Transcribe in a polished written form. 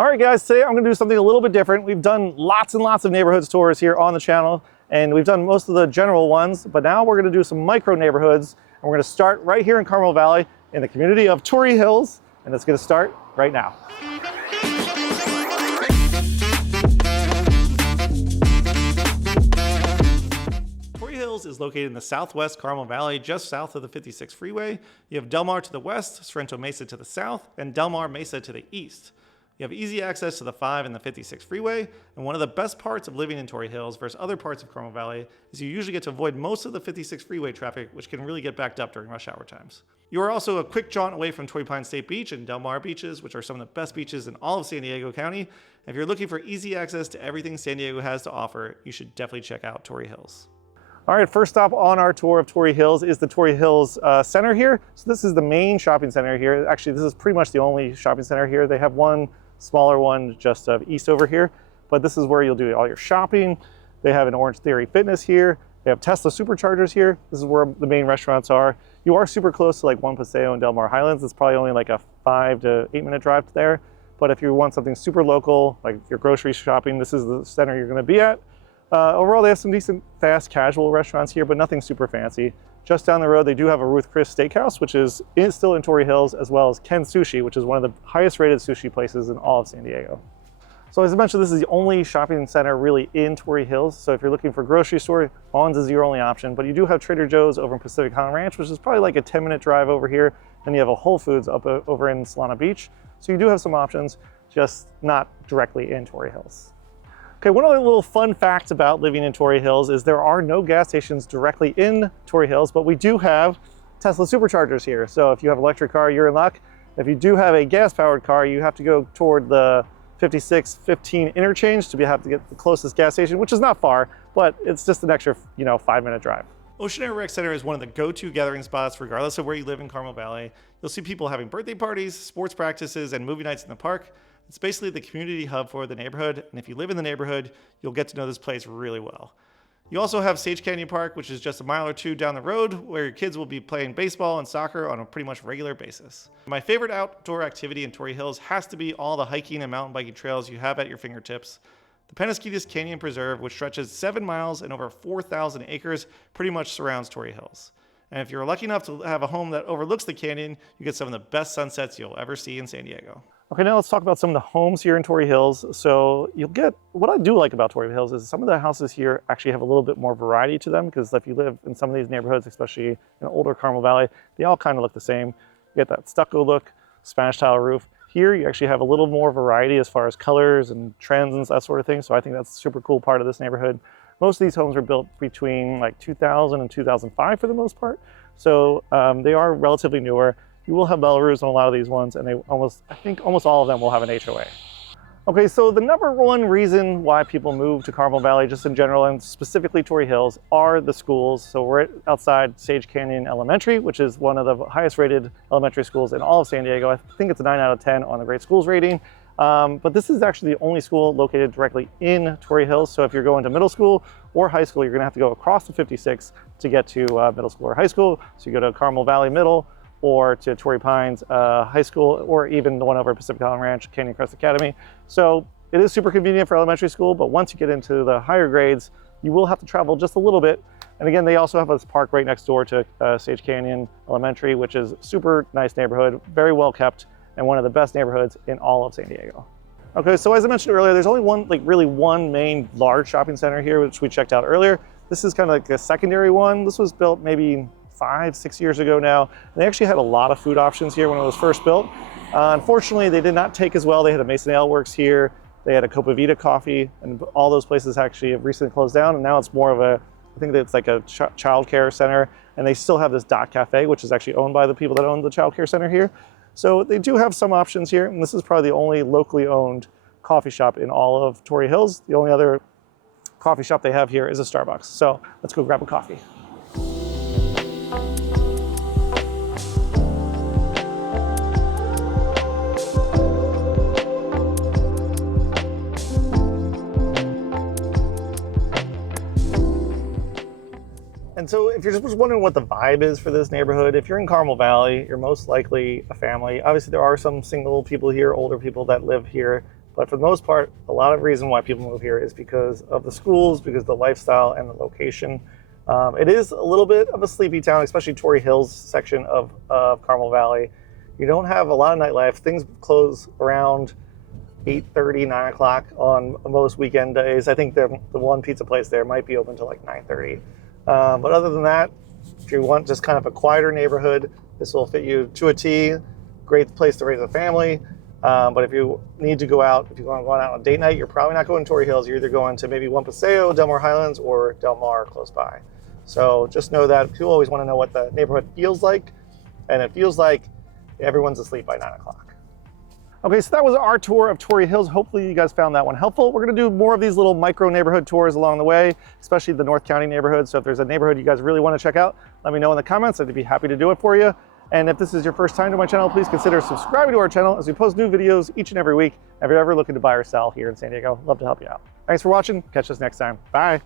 All right, guys, today I'm gonna do something a little bit different. We've done lots and lots of neighborhoods tours here on the channel, and we've done most of the general ones, but now we're gonna do some micro neighborhoods, and we're gonna start right here in Carmel Valley in the community of Torrey Hills, and it's gonna start right now. Torrey Hills is located in the southwest Carmel Valley, just south of the 56 freeway. You have Del Mar to the west, Sorrento Mesa to the south, and Del Mar Mesa to the east. You have easy access to the 5 and the 56 freeway, and one of the best parts of living in Torrey Hills versus other parts of Carmel Valley is you usually get to avoid most of the 56 freeway traffic, which can really get backed up during rush hour times. You are also a quick jaunt away from Torrey Pines State Beach and Del Mar beaches, which are some of the best beaches in all of San Diego County. If you're looking for easy access to everything San Diego has to offer, you should definitely check out Torrey Hills. All right, first stop on our tour of Torrey Hills is the Torrey Hills Center here. So this is the main shopping center here. Actually, this is pretty much the only shopping center here. They have one smaller one just east over here, but this is where you'll do all your shopping. They have an Orange Theory Fitness here. They have Tesla superchargers here. This is where the main restaurants are. You are super close to like One Paseo and Del Mar Highlands. It's probably only like a 5 to 8 minute drive to there. But if you want something super local, like your grocery shopping, this is the center you're gonna be at. Overall, they have some decent fast casual restaurants here, but nothing super fancy. Just down the road, they do have a Ruth Chris Steakhouse, which is still in Torrey Hills, as well as Ken Sushi, which is one of the highest rated sushi places in all of San Diego. So as I mentioned, this is the only shopping center really in Torrey Hills. So if you're looking for a grocery store, Vons is your only option, but you do have Trader Joe's over in Pacific Highland Ranch, which is probably like a 10-minute drive over here. Then you have a Whole Foods up over in Solana Beach. So you do have some options, just not directly in Torrey Hills. Okay, one other little fun fact about living in Torrey Hills is there are no gas stations directly in Torrey Hills, but we do have Tesla superchargers here. So if you have an electric car, you're in luck. If you do have a gas-powered car, you have to go toward the 56-15 interchange to have to get the closest gas station, which is not far, but it's just an extra, 5-minute drive. Ocean Air Rec Center is one of the go-to gathering spots, regardless of where you live in Carmel Valley. You'll see people having birthday parties, sports practices, and movie nights in the park. It's basically the community hub for the neighborhood, and if you live in the neighborhood, you'll get to know this place really well. You also have Sage Canyon Park, which is just a mile or two down the road, where your kids will be playing baseball and soccer on a pretty much regular basis. My favorite outdoor activity in Torrey Hills has to be all the hiking and mountain biking trails you have at your fingertips. The Penasquitas Canyon Preserve, which stretches 7 miles and over 4,000 acres, pretty much surrounds Torrey Hills. And if you're lucky enough to have a home that overlooks the canyon, you get some of the best sunsets you'll ever see in San Diego. Okay, now let's talk about some of the homes here in Torrey Hills. So you'll get, what I do like about Torrey Hills is some of the houses here actually have a little bit more variety to them, because if you live in some of these neighborhoods, especially in older Carmel Valley, they all kind of look the same. You get that stucco look, Spanish tile roof. Here you actually have a little more variety as far as colors and trends and that sort of thing. So I think that's a super cool part of this neighborhood. Most of these homes were built between like 2000 and 2005 for the most part. So they are relatively newer. You will have Belarus on a lot of these ones, and I think almost all of them will have an HOA. Okay, so the number one reason why people move to Carmel Valley, just in general, and specifically Torrey Hills, are the schools. So we're outside Sage Canyon Elementary, which is one of the highest rated elementary schools in all of San Diego. I think it's a 9 out of 10 on the Great Schools rating. But this is actually the only school located directly in Torrey Hills. So if you're going to middle school or high school, you're gonna have to go across the 56 to get to middle school or high school. So you go to Carmel Valley Middle, or to Torrey Pines High School, or even the one over at Pacific Highland Ranch, Canyon Crest Academy. So it is super convenient for elementary school, but once you get into the higher grades, you will have to travel just a little bit. And again, they also have this park right next door to Sage Canyon Elementary, which is a super nice neighborhood, very well kept, and one of the best neighborhoods in all of San Diego. Okay, so as I mentioned earlier, there's only one main large shopping center here, which we checked out earlier. This is kind of like a secondary one. This was built maybe 5-6 years ago now. And they actually had a lot of food options here when it was first built. Unfortunately, they did not take as well. They had a Mason Ale Works here. They had a Copa Vita coffee, and all those places actually have recently closed down. And now it's more of I think that it's like a child care center. And they still have this Dot Cafe, which is actually owned by the people that own the child care center here. So they do have some options here. And this is probably the only locally owned coffee shop in all of Torrey Hills. The only other coffee shop they have here is a Starbucks. So let's go grab a coffee. And so if you're just wondering what the vibe is for this neighborhood, if you're in Carmel Valley, you're most likely a family. Obviously there are some single people here, older people that live here, But for the most part, a lot of reason why people move here is because of the schools, because of the lifestyle and the location. It is a little bit of a sleepy town, especially Torrey Hills section of Carmel Valley. You don't have a lot of nightlife. Things close around 8:30, 9 o'clock on most weekend days. I think the one pizza place there might be open till like 9:30. But other than that, if you want just kind of a quieter neighborhood, this will fit you to a T. Great place to raise a family. But if you need to go out, if you want to go out on a date night, you're probably not going to Torrey Hills. You're either going to maybe One Paseo, Del Mar Highlands, or Del Mar close by. So just know that people always want to know what the neighborhood feels like. And it feels like everyone's asleep by 9 o'clock. Okay, so that was our tour of Torrey Hills. Hopefully you guys found that one helpful. We're gonna do more of these little micro neighborhood tours along the way, especially the North County neighborhood. So if there's a neighborhood you guys really wanna check out, let me know in the comments. I'd be happy to do it for you. And if this is your first time to my channel, please consider subscribing to our channel as we post new videos each and every week. If you're ever looking to buy or sell here in San Diego, love to help you out. Thanks for watching. Catch us next time. Bye.